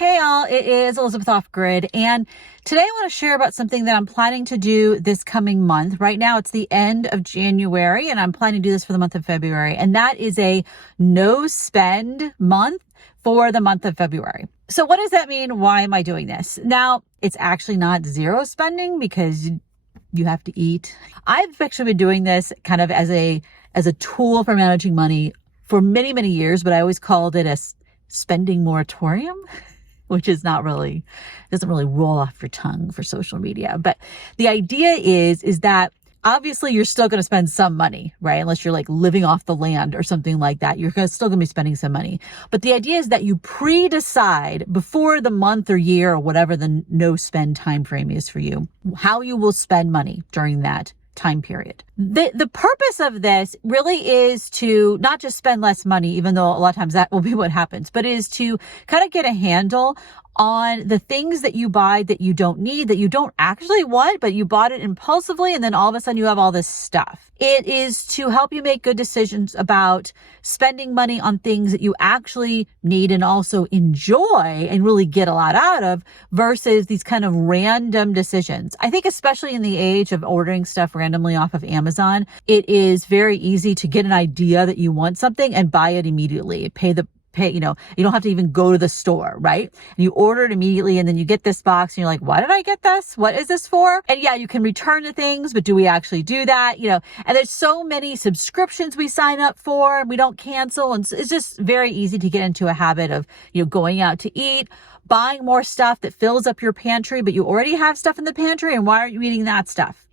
Hey all, it is Elizabeth Off Grid, and today I want to share about something that I'm planning to do this coming month. Right now it's the end of January and I'm planning to do this for the month of February, and that is a no spend month for the month of February. So what does that mean? Why am I doing this? Now, it's actually not zero spending because you have to eat. I've actually been doing this kind of as a tool for managing money for many, many years, but I always called it a spending moratorium, which is not really, doesn't really roll off your tongue for social media. But the idea is that obviously you're still going to spend some money, right? Unless you're like living off the land or something like that, you're still going to be spending some money. But the idea is that you pre-decide before the month or year or whatever the no spend time frame is for you, how you will spend money during that time period. The purpose of this really is to not just spend less money, even though a lot of times that will be what happens, but is to kind of get a handle on the things that you buy that you don't need, that you don't actually want, but you bought it impulsively, and then all of a sudden you have all this stuff. It is to help you make good decisions about spending money on things that you actually need and also enjoy and really get a lot out of versus these kind of random decisions. I think especially in the age of ordering stuff randomly off of Amazon, it is very easy to get an idea that you want something and buy it immediately. You don't have to even go to the store, right? And you order it immediately and then you get this box and you're like, why did I get this? What is this for? And yeah, you can return the things, but do we actually do that? And there's so many subscriptions we sign up for and we don't cancel. And it's just very easy to get into a habit of, going out to eat, buying more stuff that fills up your pantry, but you already have stuff in the pantry. And why aren't you eating that stuff,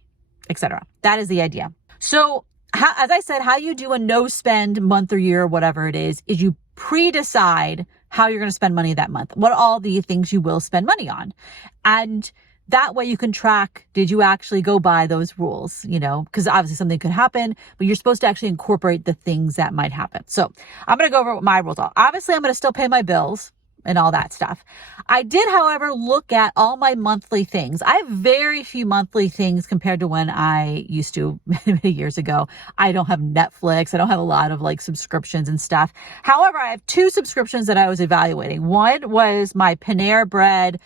etc.? That is the idea. So as I said, how you do a no spend month or year or whatever it is you pre-decide how you're going to spend money that month, what all the things you will spend money on. And that way you can track, did you actually go by those rules? Because obviously something could happen, but you're supposed to actually incorporate the things that might happen. So I'm going to go over what my rules are. Obviously, I'm going to still pay my bills and all that stuff. I did, however, look at all my monthly things. I have very few monthly things compared to when I used to many years ago. I don't have Netflix. I don't have a lot of subscriptions and stuff. However, I have two subscriptions that I was evaluating. One was my Panera Bread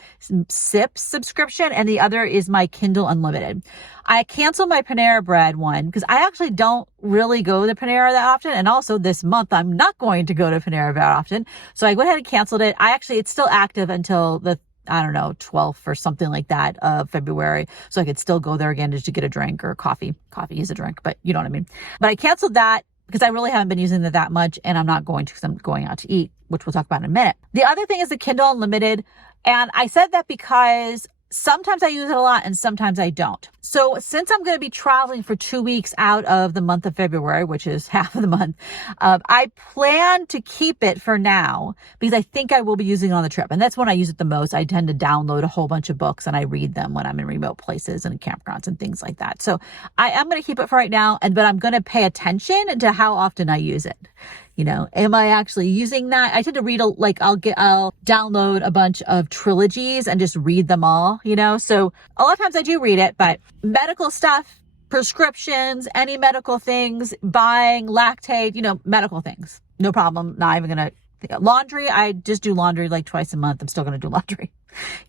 Sips subscription, and the other is my Kindle Unlimited. I canceled my Panera Bread one because I actually don't really go to Panera that often. And also this month, I'm not going to go to Panera that often. So I went ahead and canceled it. It's still active until the 12th or something like that of February. So I could still go there again just to get a drink or coffee. Coffee is a drink, but you know what I mean. But I canceled that because I really haven't been using it that much, and I'm not going to because I'm going out to eat, which we'll talk about in a minute. The other thing is the Kindle Unlimited. And I said that because sometimes I use it a lot and sometimes I don't. So since I'm going to be traveling for 2 weeks out of the month of February, which is half of the month, I plan to keep it for now because I think I will be using it on the trip. And that's when I use it the most. I tend to download a whole bunch of books and I read them when I'm in remote places and campgrounds and things like that. So I am going to keep it for right now, but I'm going to pay attention to how often I use it. Am I actually using that? I tend to read, I'll download a bunch of trilogies and just read them all, So a lot of times I do read it, but medical stuff, prescriptions, any medical things, buying, lactate, medical things, no problem. Not even going to, laundry, I just do laundry twice a month. I'm still going to do laundry.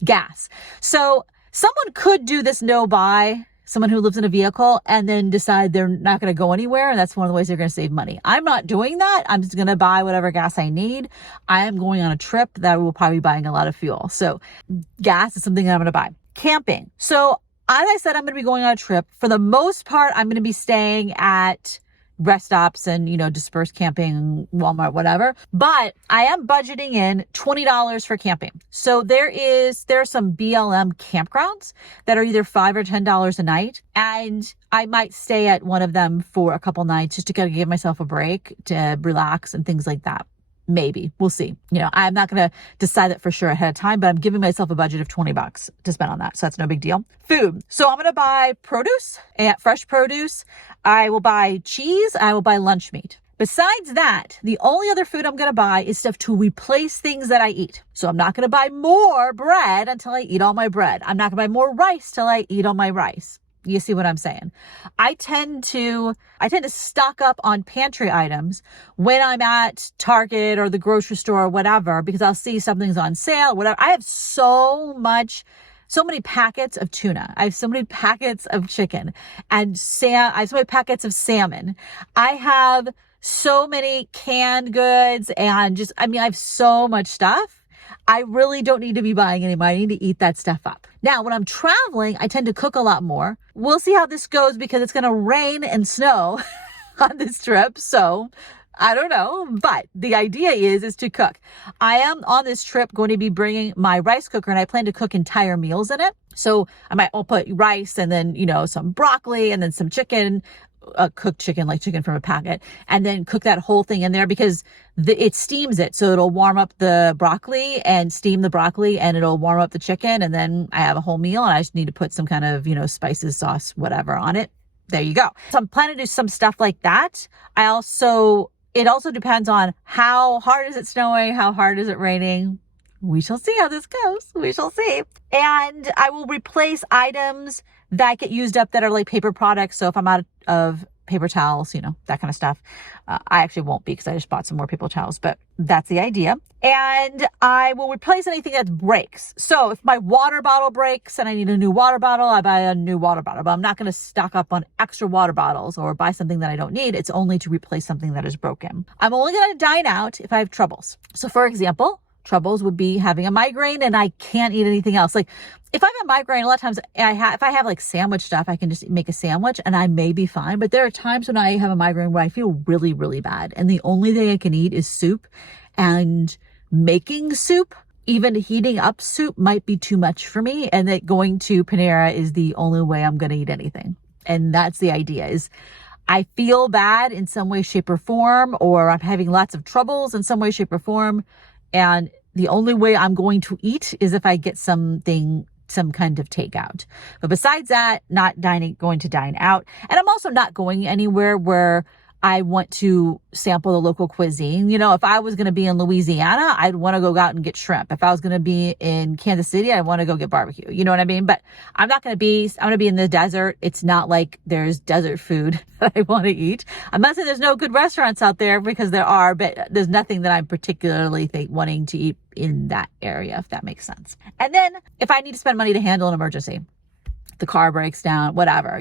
Gas. So someone could do this no buy, someone who lives in a vehicle, and then decide they're not going to go anywhere. And that's one of the ways they're going to save money. I'm not doing that. I'm just going to buy whatever gas I need. I am going on a trip that will probably be buying a lot of fuel. So gas is something that I'm going to buy. Camping. So as I said, I'm going to be going on a trip. For the most part, I'm going to be staying at rest stops and, dispersed camping, Walmart, whatever. But I am budgeting in $20 for camping. So there are some BLM campgrounds that are either $5 or $10 a night. And I might stay at one of them for a couple nights just to kind of give myself a break to relax and things like that. Maybe. We'll see. I'm not going to decide that for sure ahead of time, but I'm giving myself a budget of $20 to spend on that. So that's no big deal. Food. So I'm going to buy produce, fresh produce. I will buy cheese. I will buy lunch meat. Besides that, the only other food I'm going to buy is stuff to replace things that I eat. So I'm not going to buy more bread until I eat all my bread. I'm not going to buy more rice till I eat all my rice. You see what I'm saying? I tend to stock up on pantry items when I'm at Target or the grocery store or whatever, because I'll see something's on sale, whatever. I have so many packets of tuna. I have so many packets of chicken and I have so many packets of salmon. I have so many canned goods and I have so much stuff. I really don't need to be buying anymore. I need to eat that stuff up. Now, when I'm traveling, I tend to cook a lot more. We'll see how this goes because it's going to rain and snow on this trip. So I don't know, but the idea is to cook. I am on this trip going to be bringing my rice cooker, and I plan to cook entire meals in it. So I'll put rice and then, some broccoli and then some chicken, cooked chicken, like chicken from a packet, and then cook that whole thing in there because it steams it. So it'll warm up the broccoli and steam the broccoli, and it'll warm up the chicken. And then I have a whole meal, and I just need to put some kind of, spices, sauce, whatever on it. There you go. So I'm planning to do some stuff like that. It also depends on how hard is it snowing, how hard is it raining. We shall see how this goes. We shall see. And I will replace items that get used up that are like paper products. So if I'm out of paper towels, that kind of stuff, I actually won't be because I just bought some more paper towels, but that's the idea. And I will replace anything that breaks. So if my water bottle breaks and I need a new water bottle, I buy a new water bottle, but I'm not going to stock up on extra water bottles or buy something that I don't need. It's only to replace something that is broken. I'm only going to dine out if I have troubles. So for example, troubles would be having a migraine and I can't eat anything else. Like if I have a migraine, a lot of times if I have like sandwich stuff, I can just make a sandwich and I may be fine. But there are times when I have a migraine where I feel really, really bad. And the only thing I can eat is soup, and making soup, even heating up soup might be too much for me. And that going to Panera is the only way I'm going to eat anything. And that's the idea is I feel bad in some way, shape or form, or I'm having lots of troubles in some way, shape or form. And the only way I'm going to eat is if I get some kind of takeout. But besides that, not going to dine out. And I'm also not going anywhere where I want to sample the local cuisine. If I was going to be in Louisiana, I'd want to go out and get shrimp. If I was going to be in Kansas City, I want to go get barbecue. You know what I mean? But I'm going to be in the desert. It's not like there's desert food that I want to eat. I'm not saying there's no good restaurants out there, because there are, but there's nothing that I'm particularly wanting to eat in that area, if that makes sense. And then if I need to spend money to handle an emergency, the car breaks down, whatever,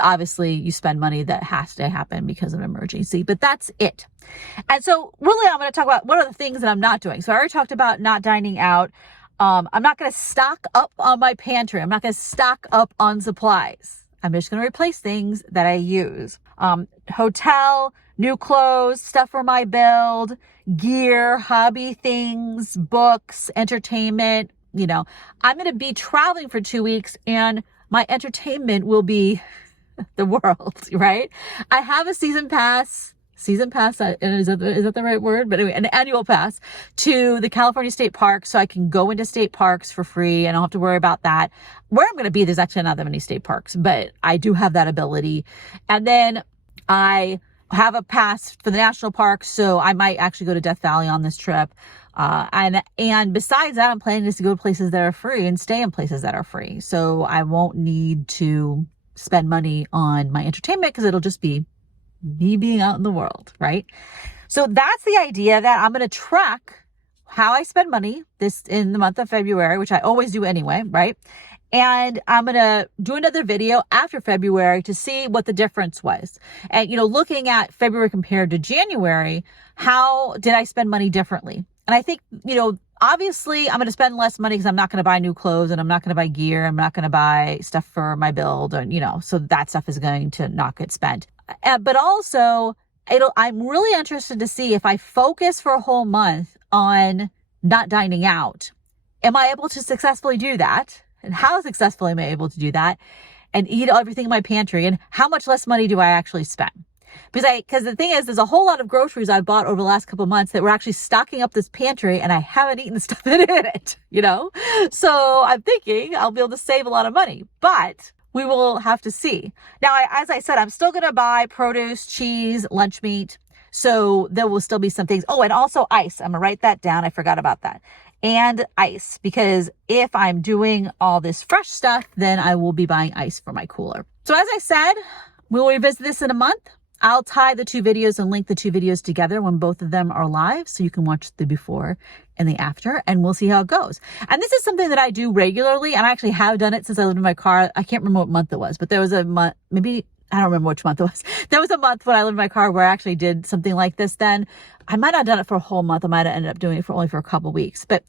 obviously you spend money that has to happen because of an emergency, but that's it. And so really I'm going to talk about what are the things that I'm not doing. So I already talked about not dining out. I'm not going to stock up on my pantry. I'm not going to stock up on supplies. I'm just going to replace things that I use. Hotel, new clothes, stuff for my build, gear, hobby things, books, entertainment. I'm going to be traveling for 2 weeks, and my entertainment will be the world, right? I have a season pass, is that the right word? But anyway, an annual pass to the California state parks, so I can go into state parks for free and I don't have to worry about that. Where I'm going to be, there's actually not that many state parks, but I do have that ability. And then I have a pass for the national parks, so I might actually go to Death Valley on this trip. And besides that, I'm planning to go to places that are free and stay in places that are free. So I won't need to spend money on my entertainment because it'll just be me being out in the world, right? So that's the idea, that I'm going to track how I spend money in the month of February, which I always do anyway, right? And I'm going to do another video after February to see what the difference was. And, looking at February compared to January, how did I spend money differently? And I think, obviously I'm going to spend less money because I'm not going to buy new clothes and I'm not going to buy gear. I'm not going to buy stuff for my build, and, so that stuff is going to not get spent. But also I'm really interested to see if I focus for a whole month on not dining out, am I able to successfully do that? And how successfully am I able to do that and eat everything in my pantry? And how much less money do I actually spend? Because the thing is, there's a whole lot of groceries I bought over the last couple of months that were actually stocking up this pantry, and I haven't eaten the stuff that in it, So I'm thinking I'll be able to save a lot of money, but we will have to see. Now, as I said, I'm still going to buy produce, cheese, lunch meat. So there will still be some things. Oh, and also ice. I'm going to write that down. I forgot about that. and ice, because if I'm doing all this fresh stuff, then I will be buying ice for my cooler. So as I said, we will revisit this in a month. I'll tie the 2 videos and link the 2 videos together when both of them are live, so you can watch the before and the after, and we'll see how it goes. And this is something that I do regularly, and I actually have done it since I lived in my car. I can't remember what month it was, but there was a month, maybe, I don't remember which month it was. There was a month when I lived in my car where I actually did something like this then. I might not have done it for a whole month. I might have ended up doing it only for a couple weeks. But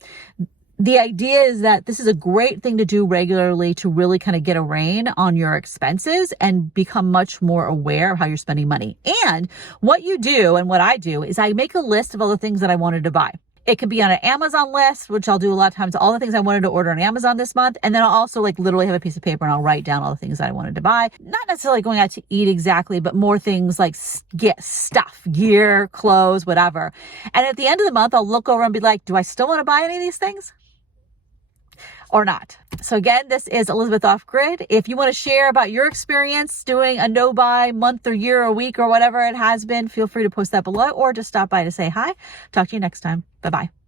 the idea is that this is a great thing to do regularly to really kind of get a rein on your expenses and become much more aware of how you're spending money. And what you do and what I do is I make a list of all the things that I wanted to buy. It could be on an Amazon list, which I'll do a lot of times, all the things I wanted to order on Amazon this month. And then I'll also like literally have a piece of paper and I'll write down all the things that I wanted to buy. Not necessarily going out to eat exactly, but more things like stuff, gear, clothes, whatever. And at the end of the month, I'll look over and be like, do I still want to buy any of these things? Or not. So again, this is Elizabeth Off Grid. If you want to share about your experience doing a no-buy month or year or week or whatever it has been, feel free to post that below or just stop by to say hi. Talk to you next time. Bye-bye.